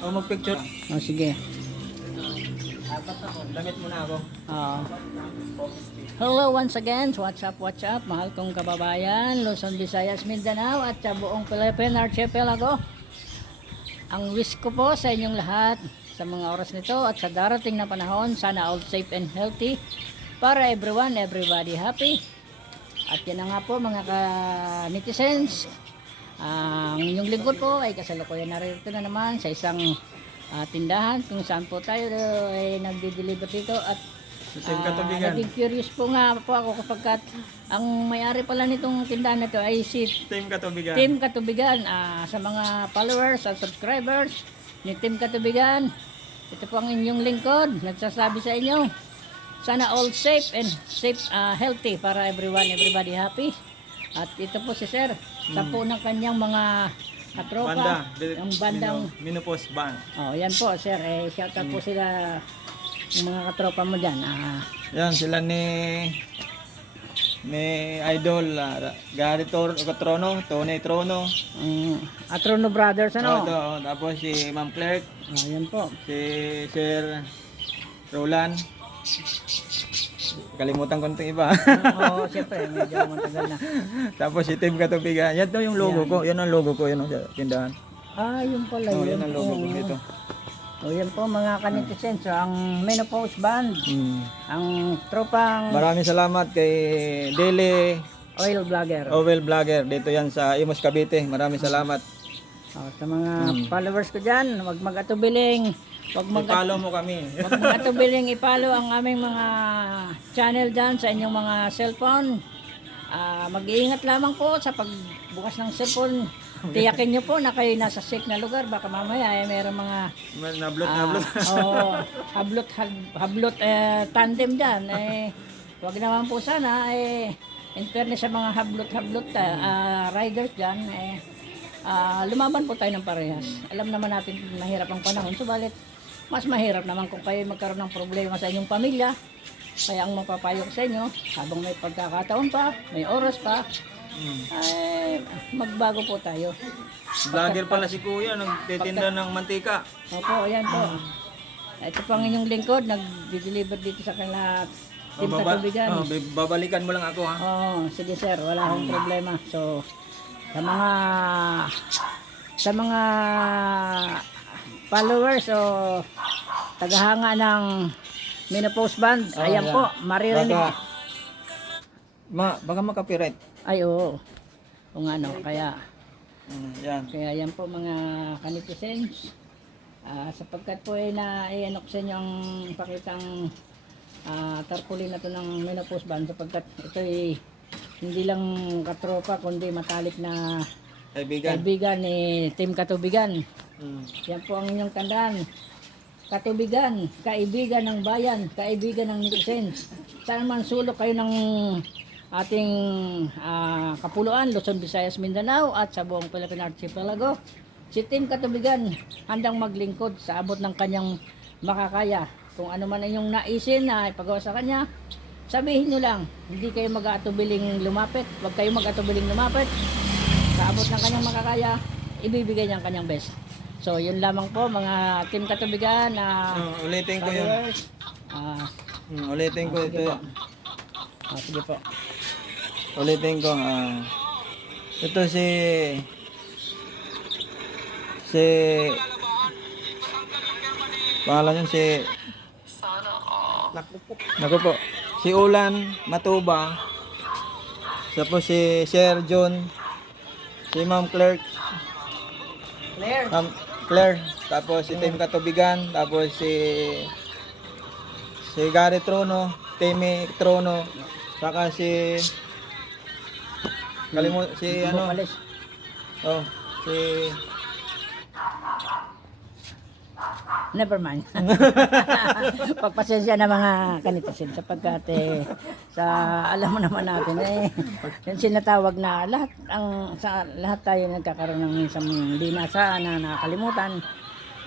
O mag-picture. Oh, sige. Apat ako. Damit mo na ako. Ah. Hello once again. What's up, mahal kong kababayan, Luzon, Visayas, Mindanao at sa buong Philippine Archipelago. Ang wish ko po sa inyong lahat sa mga oras nito at sa darating na panahon, sana all safe and healthy para everyone, everybody happy. At yan na nga po mga ka-netizens. Ang inyong lingkod po ay kasalukuyan narito na naman sa isang tindahan kung saan po tayo ay nagdi-deliver dito at naging curious po nga po ako kapag ang may-ari pala nitong tindahan na ito ay si Team Katubigan. Team Katubigan. Sa mga followers at subscribers ni Team Katubigan, ito po ang inyong lingkod nagsasabi sa inyo, sana all safe and healthy para everybody happy. At ito po si Sir sa po ng kanyang mga katropa, ang bandang Minopos Band. oh, yan po Sir, shout out po sila yung mga katropa mo dyan. Yan sila ni Idol Gary Trono, Tony Trono. Atrono Brothers ano? Ito, tapos si Ma'am Clerk, Yan po. si Sir Roland. Kalimutan ko itong iba. Oo, siyempre, medyo matagal na. Tapos si Team Katubigan. Yan daw yung logo ko. Yan ang logo ko. Yan ang tindahan. Yun pala yun. Yan ang logo ko dito. Yan po mga kanitizens. So, ang Menopause Band. Ang tropang Maraming salamat kay Dele oil vlogger. Oil Vlogger. Dito yan sa Imus Cavite. Maraming salamat. Sa mga followers ko dyan, huwag mag-atubiling. I-follow mo kami. Huwag mag-atubiling i-follow ang aming mga channel dyan sa inyong mga cellphone. Mag-iingat lamang po sa pagbukas ng cellphone. Tiyakin nyo po na kayo nasa safe na lugar. Baka mamaya meron mga hablot tandem dyan. Huwag naman po sana. In fairness sa mga hablot riders dyan, lumaban po tayo ng parehas. Alam naman natin mahirap ang panahon. Subalit, mas mahirap naman kung kayo magkaroon ng problema sa inyong pamilya. Kaya ang mapapayo ko sa inyo, habang may pagkakataon pa, may oras pa, ay magbago po tayo. Vlogger pala si Kuya, nagtitinda ng mantika. Opo, ayan po. Ito po ang inyong lingkod, nag-deliver dito sa kanila Team Katubigan. Babalikan mo lang ako ha. Sige sir, wala akong problema. So, sa mga followers o tagahanga ng Menopause Band, ayan po, maririnig. Baka ma-copyright. Ay oo. Kung ano, kaya Yan. kaya yan po mga kanitizens. Sapagkat po ay na-ano ko sa inyo ang pakitang tarpaulin na to ng Menopause Band sapagkat ito ay hindi lang katropa kundi matalik na kaibigan ni Team Katubigan. Yan po ang inyong tandaan. Katubigan, kaibigan ng bayan, kaibigan ng netizens. Saan man sulok kayo ng ating kapuluan, Luzon, Visayas, Mindanao at sa buong Philippine Archipelago, si Team Katubigan handang maglingkod sa abot ng kanyang makakaya. Kung ano man ang inyong naisin na ipagawa sa kanya, sabihin nyo lang, hindi kayo mag-aatubiling lumapit, huwag kayo mag-aatubiling lumapit. Sa abot ng kanyang makakaya, ibibigay niya ang kanyang best. So, yun lamang po mga Team Katubigan na ulitin ko yun. Ulitin ko ito. Sige po. Ulitin ko. Ito si pangalan yun si Naku po. Si Ulan Matuba. Tapos si Sir John. Si Ma'am Clerk. Claire. Tapos si Team Katubigan. Tapos si Gary Trono. Timmy Trono. Saka si Never mind. Pagpasensya na mga kanitisin sapagkat alam mo naman natin yung sinatawag na lahat tayo nagkakaroon ng isang binasa na nakakalimutan.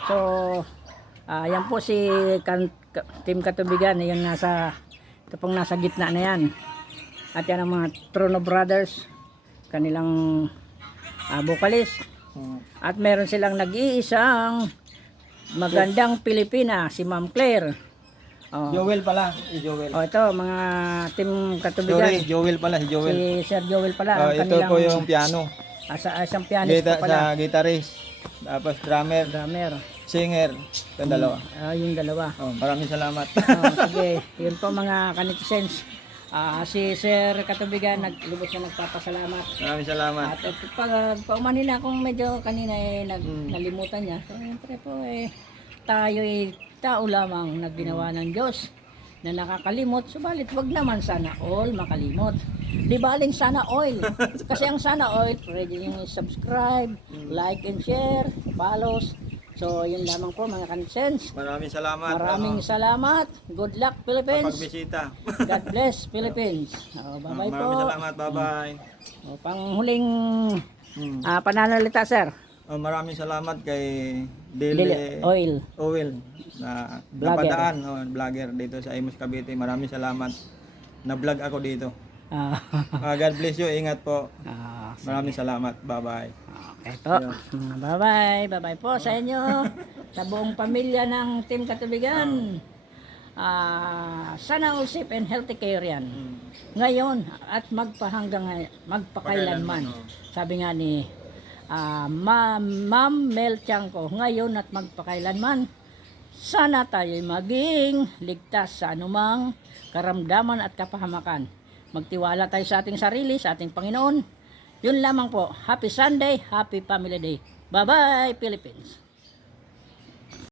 So yan po si Team Katubigan, yung ito pong nasa gitna na yan. At yan ang mga Trono Brothers, kanilang vocalist. At meron silang nag-iisang Magandang Pilipina, si Ma'am Claire. Oh. Joel pala, si Joel. Oh, ito, mga team katubigan. Sorry, Joel pala, si Joel. Si Sir Joel pala. Oh, ang ito kanilang, po yung piano. isang pianist po pala. Sa guitarist. Tapos drummer, Drummer. singer. Itong dalawa. Yung dalawa. Oh, maraming salamat. Sige, yun po mga kanitizens. Si Sir Katubigan, lubos na nagpapasalamat. Maraming salamat. At pag paumanin na kung medyo kanina nalimutan niya. So, siyempre po tayo tao lamang na ginawa ng Diyos na nakakalimot. Subalit wag naman sana all makalimot. Di baling sana oil. Kasi ang sana oil, pwede yung subscribe, like and share, follows. So, yun lamang po mga kanitizens. Maraming salamat. Maraming salamat. Good luck, Philippines. Pagbisita. God bless, Philippines. Bye-bye po. Maraming salamat. Bye-bye. Panghuling pananalita, sir. Maraming salamat kay Dili Dili Oil. na Vlogger. napadaan, vlogger dito sa Imus Cavite. Maraming salamat. Na-vlog ako dito. God bless you. Ingat po. Maraming salamat. Bye-bye. Okay po. Bye-bye. Bye-bye po sa inyo. Sa buong pamilya ng Team Katubigan. Sana all safe and healthy kayo yan. Ngayon at magpakailanman. Sabi nga ni Ma'am Mel Tiangco, ngayon at magpakailanman, sana tayo maging ligtas sa anumang karamdaman at kapahamakan. Magtiwala tayo sa ating sarili, sa ating Panginoon. Yun lamang po. Happy Sunday, Happy Family Day. Bye-bye, Philippines.